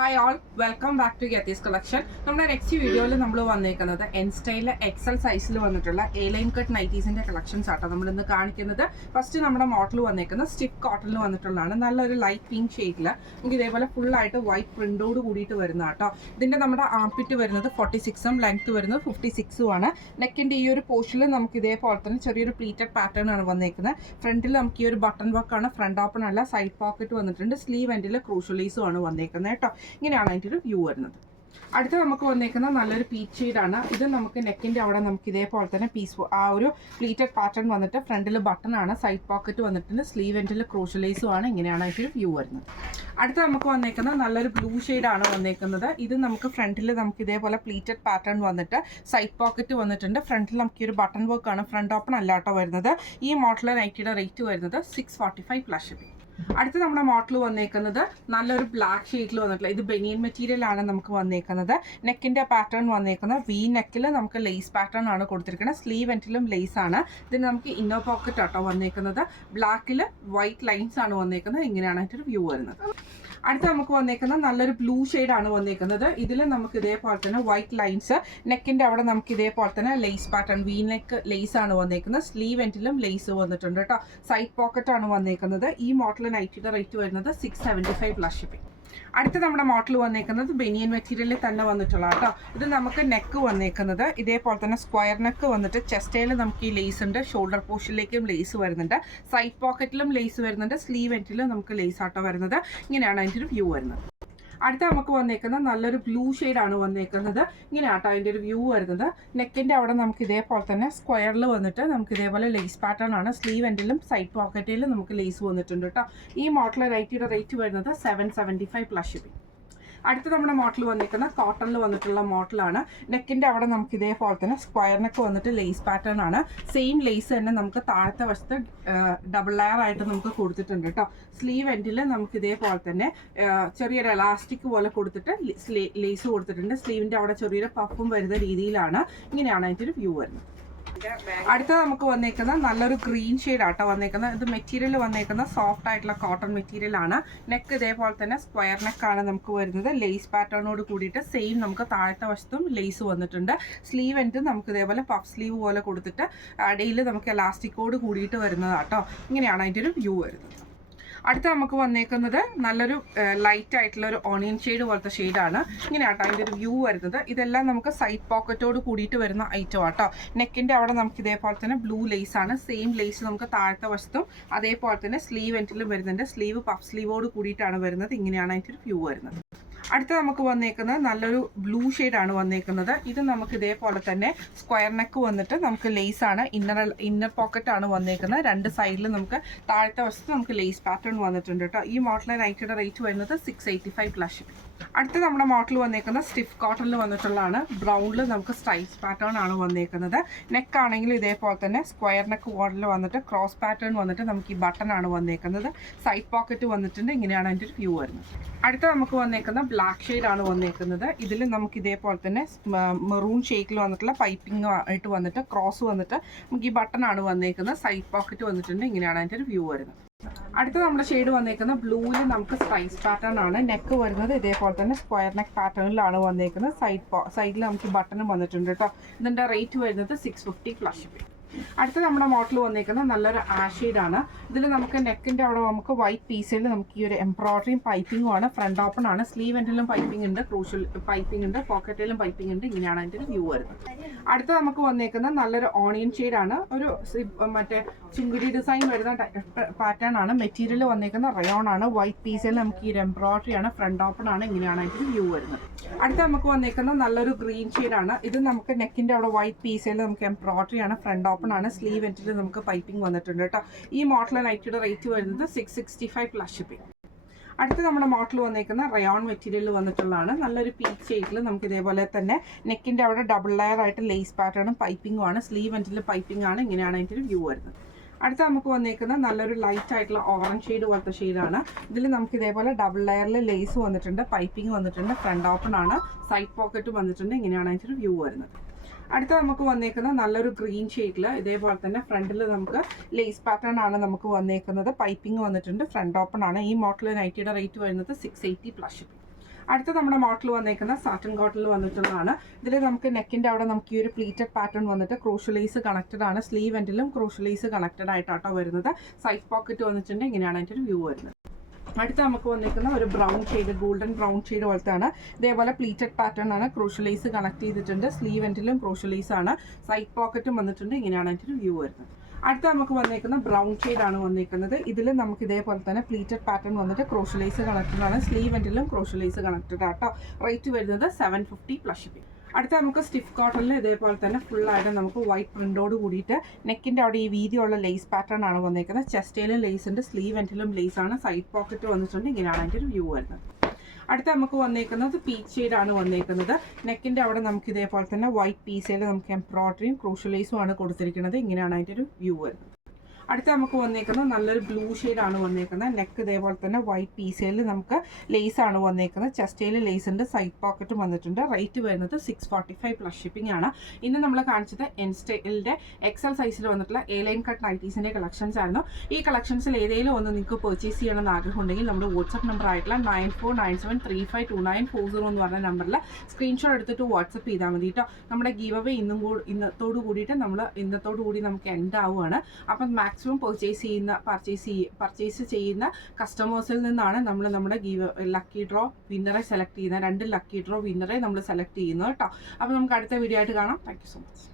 Hi all welcome back to Geethi's collection. നമ്മുടെ next വീഡിയോയിൽ നമ്മൾ വന്നേക്കുന്നത് എൻ സ്റ്റൈലിലെ എക്സൽ സൈസിൽ വന്നിട്ടുള്ള എ ലൈൻ കട്ട് നൈറ്റീസിന്റെ കളക്ഷൻസ് ആട്ടോ നമ്മൾ ഇന്ന് കാണിക്കുന്നത്. ഫസ്റ്റ് നമ്മുടെ മോഡൽ വന്നേക്കുന്നത് സ്റ്റിഫ് കോട്ടണിൽ വന്നിട്ടുള്ളതാണ്. നല്ലൊരു ലൈറ്റ് പിങ്ക് ഷെയ്ഡിൽ നമുക്ക് ഇതേപോലെ ഫുൾ ആയിട്ട് വൈറ്റ് പ്രിന്റോട് കൂടിയിട്ട് വരുന്ന കേട്ടോ. ഇതിന്റെ നമ്മുടെ ആംപിറ്റ് വരുന്നത് 46ഉം ലെങ്ത് വരുന്നത് 56ഉം ആണ്. നെക്കിന്റെ ഈ ഒരു പോർഷനിൽ നമുക്ക് ഇതേപോലെ തന്നെ ചെറിയൊരു പ്ലീറ്റഡ് പാറ്റേൺ ആണ് വന്നേക്കുന്നത്. ഫ്രണ്ടിൽ നമുക്ക് ഈ ഒരു ബട്ടൺ വർക്ക് ആണ്, ഫ്രണ്ട് ഓപ്പൺ അല്ല, സൈഡ് പോക്കറ്റ് വന്നിട്ടുണ്ട്. സ്ലീവ് എൻഡിൽ ക്രൂഷ്യലൈസും ആണ് വന്നേക്കുന്നത് കേട്ടോ. ഇങ്ങനെയാണ് അതിൻ്റെ ഒരു വ്യൂ വരുന്നത്. അടുത്ത നമുക്ക് വന്നേക്കുന്ന നല്ലൊരു പീച്ച് ഷെയ്ഡാണ്. ഇത് നമുക്ക് നെക്കിൻ്റെ അവിടെ നമുക്ക് ഇതേപോലെ തന്നെ ആ ഒരു പ്ലീറ്റഡ് പാറ്റേൺ വന്നിട്ട് ഫ്രണ്ടിൽ ബട്ടൺ ആണ്, സൈഡ് പോക്കറ്റ് വന്നിട്ടുണ്ട്, സ്ലീവ് എൻഡിൽ ക്രോഷ്യലൈസും ആണ്. ഇങ്ങനെയാണ് അതിൻ്റെ വ്യൂ വരുന്നത്. അടുത്ത നമുക്ക് വന്നേക്കുന്നത് നല്ലൊരു ബ്ലൂ ഷെയ്ഡാണ് വന്നേക്കുന്നത്. ഇത് നമുക്ക് ഫ്രണ്ടിൽ നമുക്ക് ഇതേപോലെ പ്ലീറ്റഡ് പാറ്റേൺ വന്നിട്ട് സൈഡ് പോക്കറ്റ് വന്നിട്ടുണ്ട്. ഫ്രണ്ടിൽ നമുക്ക് ഈ ഒരു ബട്ടൺ വർക്ക് ആണ്, ഫ്രണ്ട് ഓപ്പൺ അല്ലാട്ടോ വരുന്നത്. ഈ മോഡൽ നൈറ്റിയുടെ റേറ്റ് വരുന്നത് 645 പ്ലസ് ഷിപ്പിംഗ്. അടുത്ത നമ്മുടെ മോഡൽ വന്നേക്കുന്നത് നല്ലൊരു ബ്ലാക്ക് ഷെയ്ഡിൽ വന്നിട്ടുള്ള ഇത് ബനിയൻ മെറ്റീരിയൽ ആണ് നമുക്ക് വന്നേക്കുന്നത്. നെക്കിന്റെ പാറ്റേൺ വന്നേക്കുന്നത് വി നെക്കിൽ നമുക്ക് ലേസ് പാറ്റേൺ ആണ് കൊടുത്തിരിക്കുന്നത്. സ്ലീവ് എൻഡിലും ലേസ് ആണ്. ഇതിന് നമുക്ക് ഇന്നർ പോക്കറ്റ് ആട്ടോ വന്നേക്കുന്നത്. ബ്ലാക്കിൽ വൈറ്റ് ലൈൻസ് ആണ് വന്നേക്കുന്നത്. ഇങ്ങനെയാണ് അതിൻ്റെ ഒരു വ്യൂ വരുന്നത്. അടുത്ത നമുക്ക് വന്നേക്കുന്നത് നല്ലൊരു ബ്ലൂ ആണ് വന്നേക്കുന്നത്. ഇതിൽ നമുക്ക് ഇതേപോലെ തന്നെ വൈറ്റ് ലൈൻസ്, നെക്കിന്റെ അവിടെ നമുക്ക് ഇതേപോലെ തന്നെ lace pattern V neck lace ആണ് വന്നേക്കുന്നത്. സ്ലീവ് എൻഡിലും ലേസ് വന്നിട്ടുണ്ട് കേട്ടോ. സൈഡ് പോക്കറ്റ് ആണ് വന്നേക്കുന്നത്. ഈ മോഡൽ നൈറ്റിയുടെ റേറ്റ് വരുന്നത് 675 പ്ലസ് ഷിപ്പിംഗ്. അടുത്ത നമ്മുടെ മോഡൽ വന്നേക്കുന്നത് ബനിയൻ മെറ്റീരിയലിൽ തന്നെ വന്നിട്ടുള്ള കേട്ടോ. ഇത് നമുക്ക് നെക്ക് വന്നേക്കുന്നത് ഇതേപോലെ തന്നെ സ്ക്വയർ നെക്ക് വന്നിട്ട് ചെസ്റ്റയിൽ നമുക്ക് ഈ ലേസ് ഉണ്ട്. ഷോൾഡർ പോർഷനിലേക്കും ലേസ് വരുന്നുണ്ട്. സൈഡ് പോക്കറ്റിലും ലേസ് വരുന്നുണ്ട്. സ്ലീവ് എൻഡിലും നമുക്ക് ലേസ് ആട്ടോ വരുന്നത്. ഇങ്ങനെയാണ് അതിൻ്റെ ഒരു വ്യൂ വരുന്നത്. അടുത്ത നമുക്ക് വന്നേക്കുന്നത് നല്ലൊരു ബ്ലൂ ആണ് വന്നേക്കുന്നത്. ഇങ്ങനെ ആട്ടോ അതിൻ്റെ ഒരു വ്യൂ വരുന്നത്. നെക്കിൻ്റെ അവിടെ നമുക്ക് ഇതേപോലെ തന്നെ സ്ക്വയറിൽ വന്നിട്ട് നമുക്ക് ഇതേപോലെ ലേസ് പാറ്റേൺ ആണ്. സ്ലീവ് എൻഡിലും സൈഡ് പോക്കറ്റിലും നമുക്ക് ലേസ് വന്നിട്ടുണ്ട് കേട്ടോ. ഈ മോഡൽ റേറ്റ് വരുന്നത് 775 പ്ലസ് ഷിപ്പിംഗ്. അടുത്ത നമ്മുടെ മോഡൽ വന്നിരിക്കുന്ന കോട്ടണിൽ വന്നിട്ടുള്ള മോഡലാണ്. നെക്കിൻ്റെ അവിടെ നമുക്ക് ഇതേപോലെ തന്നെ സ്ക്വയർ നെക്ക് വന്നിട്ട് ലേസ് പാറ്റേൺ ആണ്. സെയിം ലേസ് തന്നെ നമുക്ക് താഴത്തെ വശത്ത് ഡബിൾ ലെയർ ആയിട്ട് നമുക്ക് കൊടുത്തിട്ടുണ്ട് കേട്ടോ. സ്ലീവ് എൻഡിൽ നമുക്ക് ഇതേപോലെ തന്നെ ചെറിയൊരു എലാസ്റ്റിക് പോലെ കൊടുത്തിട്ട് ലേസ് കൊടുത്തിട്ടുണ്ട്. സ്ലീവിൻ്റെ അവിടെ ചെറിയൊരു പഫും വരുന്ന രീതിയിലാണ്. ഇങ്ങനെയാണ് അതിൻ്റെ ഒരു വ്യൂ വരുന്നത്. അടുത്ത നമുക്ക് വന്നേക്കുന്ന നല്ലൊരു ഗ്രീൻ ഷെയ്ഡ് ആട്ടോ വന്നേക്കുന്നത്. ഇത് മെറ്റീരിയൽ വന്നേക്കുന്ന സോഫ്റ്റ് ആയിട്ടുള്ള കോട്ടൺ മെറ്റീരിയൽ ആണ്. നെക്ക് ഇതേപോലെ തന്നെ സ്ക്വയർ നെക്കാണ് നമുക്ക് വരുന്നത്. ലേസ് പാറ്റേണോട് കൂടിയിട്ട് സെയിം നമുക്ക് താഴത്തെ വശത്തും ലേസ് വന്നിട്ടുണ്ട്. സ്ലീവ് എൻഡ് നമുക്ക് ഇതേപോലെ പഫ് സ്ലീവ് പോലെ കൊടുത്തിട്ട് അടിയിൽ നമുക്ക് എലാസ്റ്റിക്കോട് കൂടിയിട്ട് വരുന്നതാട്ടോ. ഇങ്ങനെയാണ് അതിൻ്റെ ഒരു വ്യൂ വരുന്നത്. അടുത്ത നമുക്ക് വന്നേക്കുന്നത് നല്ലൊരു ലൈറ്റ് ആയിട്ടുള്ള ഒരു ഓണിയൻ ഷെയ്ഡ് പോലത്തെ ഷെയ്ഡാണ്. ഇങ്ങനെയാട്ടോ അതിൻ്റെ ഒരു വ്യൂ വരുന്നത്. ഇതെല്ലാം നമുക്ക് സൈഡ് പോക്കറ്റോട് കൂടിയിട്ട് വരുന്ന ഐറ്റം ആട്ടോ. നെക്കിൻ്റെ അവിടെ നമുക്ക് ഇതേപോലെ തന്നെ ബ്ലൂ ലേസ് ആണ്. സെയിം ലേസ് നമുക്ക് താഴത്തെ വശത്തും അതേപോലെ തന്നെ സ്ലീവ് എൻഡിലും വരുന്നുണ്ട്. സ്ലീവ് പഫ് സ്ലീവോട് കൂടിയിട്ടാണ് വരുന്നത്. ഇങ്ങനെയാണ് അതിൻ്റെ ഒരു വ്യൂ വരുന്നത്. അടുത്ത നമുക്ക് വന്നേക്കുന്നത് നല്ലൊരു ബ്ലൂ ആണ് വന്നേക്കുന്നത്. ഇത് നമുക്ക് ഇതേപോലെ തന്നെ സ്ക്വയർ നെക്ക് വന്നിട്ട് നമുക്ക് ലേസ് ആണ്. ഇന്നർ പോക്കറ്റ് ആണ് വന്നേക്കുന്നത്. രണ്ട് സൈഡിൽ നമുക്ക് താഴത്തെ വശത്ത് നമുക്ക് ലേസ് പാറ്റേൺ വന്നിട്ടുണ്ട് കേട്ടോ. ഈ മോഡൽ നൈറ്റിയുടെ റേറ്റ് വരുന്നത് 685 പ്ലസ് ഷിപ്പിംഗ്. അടുത്ത നമ്മുടെ മോഡൽ വന്നേക്കുന്നത് സ്റ്റിഫ് കോട്ടണിൽ വന്നിട്ടുള്ളതാണ്. ബ്രൗണിൽ നമുക്ക് സ്ട്രൈപ്സ് പാറ്റേൺ ആണ് വന്നേക്കുന്നത്. നെക്ക് ആണെങ്കിലും ഇതേപോലെ തന്നെ സ്ക്വയർ നെക്ക് മോഡൽ വന്നിട്ട് ക്രോസ് പാറ്റേൺ വന്നിട്ട് നമുക്ക് ഈ ബട്ടൺ ആണ് വന്നേക്കുന്നത്. സൈഡ് പോക്കറ്റ് വന്നിട്ടുണ്ട്. ഇങ്ങനെയാണ് അതിൻ്റെ ഒരു വ്യൂ വരുന്നത്. അടുത്ത നമുക്ക് വന്നേക്കുന്ന ബ്ലാക്ക് ഷെയ്ഡ് ആണ് വന്നേക്കുന്നത്. ഇതിൽ നമുക്ക് ഇതേപോലെ തന്നെ മെറൂൺ ഷെയ്ഡിൽ വന്നിട്ടുള്ള പൈപ്പിംഗ് ആയിട്ട് വന്നിട്ട് ക്രോസ് വന്നിട്ട് നമുക്ക് ഈ ബട്ടൺ ആണ് വന്നേക്കുന്നത്. സൈഡ് പോക്കറ്റ് വന്നിട്ടുണ്ട്. ഇങ്ങനെയാണ് അതിൻ്റെ ഒരു വ്യൂ വരുന്നത്. അടുത്ത നമ്മുടെ ഷെയ്ഡ് വന്നേക്കുന്നത് ബ്ലൂവിൽ നമുക്ക് സ്ട്രൈപ്സ് പാറ്റേൺ ആണ്. നെക്ക് വരുന്നത് ഇതേപോലെ തന്നെ സ്ക്വയർ നെക്ക് പാറ്റേണിലാണ് വന്നേക്കുന്നത്. സൈഡിൽ നമുക്ക് ബട്ടണും വന്നിട്ടുണ്ട് കേട്ടോ. ഇതിൻ്റെ റേറ്റ് വരുന്നത് 650 പ്ലസ് ഷിപ്പിംഗ്. അടുത്ത നമ്മുടെ മോഡൽ വന്നേക്കുന്നത് നല്ലൊരു ആണ്. ഇതിൽ നമുക്ക് നെക്കിൻ്റെ അവിടെ നമുക്ക് വൈറ്റ് പീസിൽ നമുക്ക് ഈ ഒരു എംബ്രോയിഡറിയും പൈപ്പിങ്ങും ആണ്. ഫ്രണ്ട് ഓപ്പൺ ആണ്. സ്ലീവ് എൻഡിലും പൈപ്പിംഗ് ഉണ്ട്, ക്രൂഷ്യൽ പൈപ്പിംഗ് ഉണ്ട്, പോക്കറ്റിലും പൈപ്പിംഗ് ഉണ്ട്. ഇങ്ങനെയാണ് അതിൻ്റെ ഒരു വ്യൂ വരുന്നത്. അടുത്ത നമുക്ക് വന്നേക്കുന്നത് നല്ലൊരു ഓണിയൻ ആണ്. ഒരു മറ്റേ ചുങ്കുരി ഡിസൈൻ വരുന്ന പാറ്റേൺ ആണ്. മെറ്റീരിയൽ വന്നേക്കുന്ന റയോൺ ആണ്. വൈറ്റ് പീസിൽ നമുക്ക് ഈ ഒരു എംബ്രോയിഡറി ആണ്. ഫ്രണ്ട് ഓപ്പൺ ആണ്. ഇങ്ങനെയാണ് അതിൻ്റെ വ്യൂ വരുന്നത്. അടുത്ത നമുക്ക് വന്നേക്കുന്നത് നല്ലൊരു ഗ്രീൻ ആണ്. ഇത് നമുക്ക് നെക്കിൻ്റെ അവിടെ വൈറ്റ് പീസിൽ നമുക്ക് എംബ്രോയിഡറി ആണ്. ഫ്രണ്ട് ഓപ്പൺ ആണ്. സ്ലീവ് എൻഡിൽ നമുക്ക് പൈപ്പിംഗ് വന്നിട്ടുണ്ട് കേട്ടോ. ഈ മോഡൽ നൈറ്റിയുടെ റേറ്റ് വരുന്നത് 665 പ്ലസ് ഷിപ്പിംഗ്. അടുത്ത നമ്മുടെ മോഡൽ വന്നേക്കുന്ന റയോൺ മെറ്റീരിയൽ വന്നിട്ടുള്ളതാണ്. നല്ലൊരു പീച്ച് ഷെയ്ഡിൽ നമുക്ക് ഇതേപോലെ തന്നെ നെക്കിൻ്റെ അവിടെ ഡബിൾ ലെയർ ആയിട്ട് ലേസ് പാറ്റേണും പൈപ്പിംഗും ആണ്. സ്ലീവ് എൻഡിൽ പൈപ്പിംഗ് ആണ്. ഇങ്ങനെയാണ് അതിൻ്റെ ഒരു വ്യൂ വരുന്നത്. അടുത്ത നമുക്ക് വന്നേക്കുന്ന നല്ലൊരു ലൈറ്റ് ആയിട്ടുള്ള ഓറഞ്ച് ഷെയ്ഡ് പോലത്തെ ഷെയ്ഡാണ്. ഇതിൽ നമുക്ക് ഇതേപോലെ ഡബിൾ ലെയറിൽ ലേസ് വന്നിട്ടുണ്ട്, പൈപ്പിംഗ് വന്നിട്ടുണ്ട്, ഫ്രണ്ട് ഓപ്പൺ ആണ്, സൈഡ് പോക്കറ്റ് വന്നിട്ടുണ്ട്. ഇങ്ങനെയാണ് അതിൻ്റെ ഒരു വ്യൂ വരുന്നത്. അടുത്ത നമുക്ക് വന്നേക്കുന്നത് നല്ലൊരു ഗ്രീൻ ഷെയ്ഡിൽ ഇതേപോലെ തന്നെ ഫ്രണ്ടിൽ നമുക്ക് ലേസ് പാറ്റേൺ ആണ് നമുക്ക് വന്നേക്കുന്നത്. പൈപ്പിംഗ് വന്നിട്ടുണ്ട്, ഫ്രണ്ട് ഓപ്പൺ ആണ്. ഈ മോഡൽ നൈറ്റിയുടെ റേറ്റ് വരുന്നത് 680 പ്ലസ് ഷിപ്പിംഗ്. അടുത്ത നമ്മുടെ മോഡൽ വന്നേക്കുന്ന സാറ്റൻ കോട്ടണിൽ വന്നിട്ടുള്ളതാണ്. ഇതിൽ നമുക്ക് നെക്കിൻ്റെ അവിടെ നമുക്ക് ഈ ഒരു പ്ലീറ്റഡ് പാറ്റേൺ വന്നിട്ട് ക്രോഷ്യലൈസ് കണക്റ്റഡ് ആണ്. സ്ലീവ് എൻഡിലും ക്രോഷ്യലൈസ് കണക്റ്റഡ് ആയിട്ടാട്ടോ വരുന്നത്. സൈഡ് പോക്കറ്റ് വന്നിട്ടുണ്ട്. ഇങ്ങനെയാണ് അതിൻ്റെ ഒരു വ്യൂ വരുന്നത്. അടുത്ത നമുക്ക് വന്നിരിക്കുന്ന ഒരു brown shade, golden brown shade പോലത്താണ്. ഇതേപോലെ പ്ലീറ്റഡ് പാറ്റേൺ ആണ്. ക്രോഷ്യലൈസ് കണക്ട് ചെയ്തിട്ടുണ്ട്. സ്ലീവ് എൻഡിലും ക്രോഷ്യലൈസ് ആണ്. സൈഡ് പോക്കറ്റും വന്നിട്ടുണ്ട്. ഇങ്ങനെയാണ് അതിൻ്റെ ഒരു വ്യൂ വരുന്നത്. അടുത്ത നമുക്ക് വന്നേക്കുന്ന ബ്രൗൺ ഷെയ്ഡ് ആണ് വന്നേക്കുന്നത്. ഇതിൽ നമുക്ക് ഇതേപോലെ തന്നെ പ്ലീറ്റഡ് പാറ്റേൺ വന്നിട്ട് ക്രോഷ്യലൈസ് കണക്റ്റഡ് ആണ്. സ്ലീവ് എൻഡിലും ക്രോഷ്യലൈസ് കണക്റ്റഡ് ആട്ടോ. റേറ്റ് വരുന്നത് 750 പ്ലസ് ഷിപ്പിംഗ്. അടുത്ത നമുക്ക് സ്റ്റിഫ് കോട്ടണിൽ ഇതേപോലെ തന്നെ ഫുള്ളായിട്ട് നമുക്ക് വൈറ്റ് പ്രിൻ്റോട് കൂടിയിട്ട് നെക്കിൻ്റെ അവിടെ ഈ വീതിയുള്ള ലേസ് പാറ്റേൺ ആണ് വന്നേക്കുന്നത്. ചെസ്റ്റയിലും ലേസ് ഉണ്ട്, സ്ലീവ് എൻഡിലും ലേസ് ആണ്. സൈഡ് പോക്കറ്റ് വന്നിട്ടുണ്ട്. ഇങ്ങനെയാണ് അതിൻ്റെ ഒരു വ്യൂ വരുന്നത്. അടുത്ത നമുക്ക് വന്നേക്കുന്നത് പീച്ച് ഷെയ്ഡ് ആണ് വന്നേക്കുന്നത്. നെക്കിൻ്റെ അവിടെ നമുക്ക് ഇതേപോലെ തന്നെ വൈറ്റ് പീസയിൽ നമുക്ക് എംബ്രോയിഡറിയും ക്രൂഷ്യലൈസും ആണ് കൊടുത്തിരിക്കുന്നത്. ഇങ്ങനെയാണ് അതിൻ്റെ ഒരു വ്യൂ വരുന്നത്. അടുത്ത നമുക്ക് വന്നേക്കുന്നത് നല്ലൊരു ബ്ലൂ ഷെയ്ഡ് ആണ് വന്നേക്കുന്നത്. നെക്ക് ഇതേപോലെ തന്നെ വൈറ്റ് പീസയിൽ നമുക്ക് ലേസ് ആണ് വന്നേക്കുന്നത്. ചെസ്റ്റയിൽ ലേസ് ഉണ്ട്, സൈഡ് പോക്കറ്റും വന്നിട്ടുണ്ട്. റേറ്റ് വരുന്നത് 645 പ്ലസ് ഷിപ്പിംഗ് ആണ്. ഇന്ന് നമ്മൾ കാണിച്ചത് എൻ സ്റ്റൈലിൻ്റെ എക്സൽ സൈസിൽ വന്നിട്ടുള്ള എ ലൈൻ കട്ട് നൈറ്റീസിൻ്റെ കളക്ഷൻസ് ആയിരുന്നു. ഈ കളക്ഷൻസിൽ ഏതെങ്കിലും ഒന്ന് നിങ്ങൾക്ക് പർച്ചേസ് ചെയ്യണമെന്ന് ആഗ്രഹം ഉണ്ടെങ്കിൽ നമ്മുടെ വാട്സപ്പ് നമ്പർ ആയിട്ടുള്ള 9497352940 എന്ന് പറഞ്ഞ നമ്പറിൽ സ്ക്രീൻഷോട്ട് എടുത്തിട്ട് വാട്സപ്പ് ചെയ്താൽ മതി കേട്ടോ. നമ്മുടെ ഗീവ് അവേ ഇന്നത്തോടു കൂടിയിട്ട് ഇന്നത്തോടു കൂടി നമുക്ക് എൻഡ് ആവുകയാണ്. അപ്പം മാക്സിമം പർച്ചേസ് ചെയ്യുന്ന കസ്റ്റമേഴ്സിൽ നിന്നാണ് നമ്മൾ നമ്മുടെ ലക്കി ഡ്രോ വിന്നറെ സെലക്ട് ചെയ്യുന്നത്. 2 ലക്കി ഡ്രോ വിന്നറെ നമ്മൾ സെലക്ട് ചെയ്യുന്നത് കേട്ടോ. അപ്പോൾ നമുക്ക് അടുത്ത വീഡിയോ ആയിട്ട് കാണാം. Thank you so much.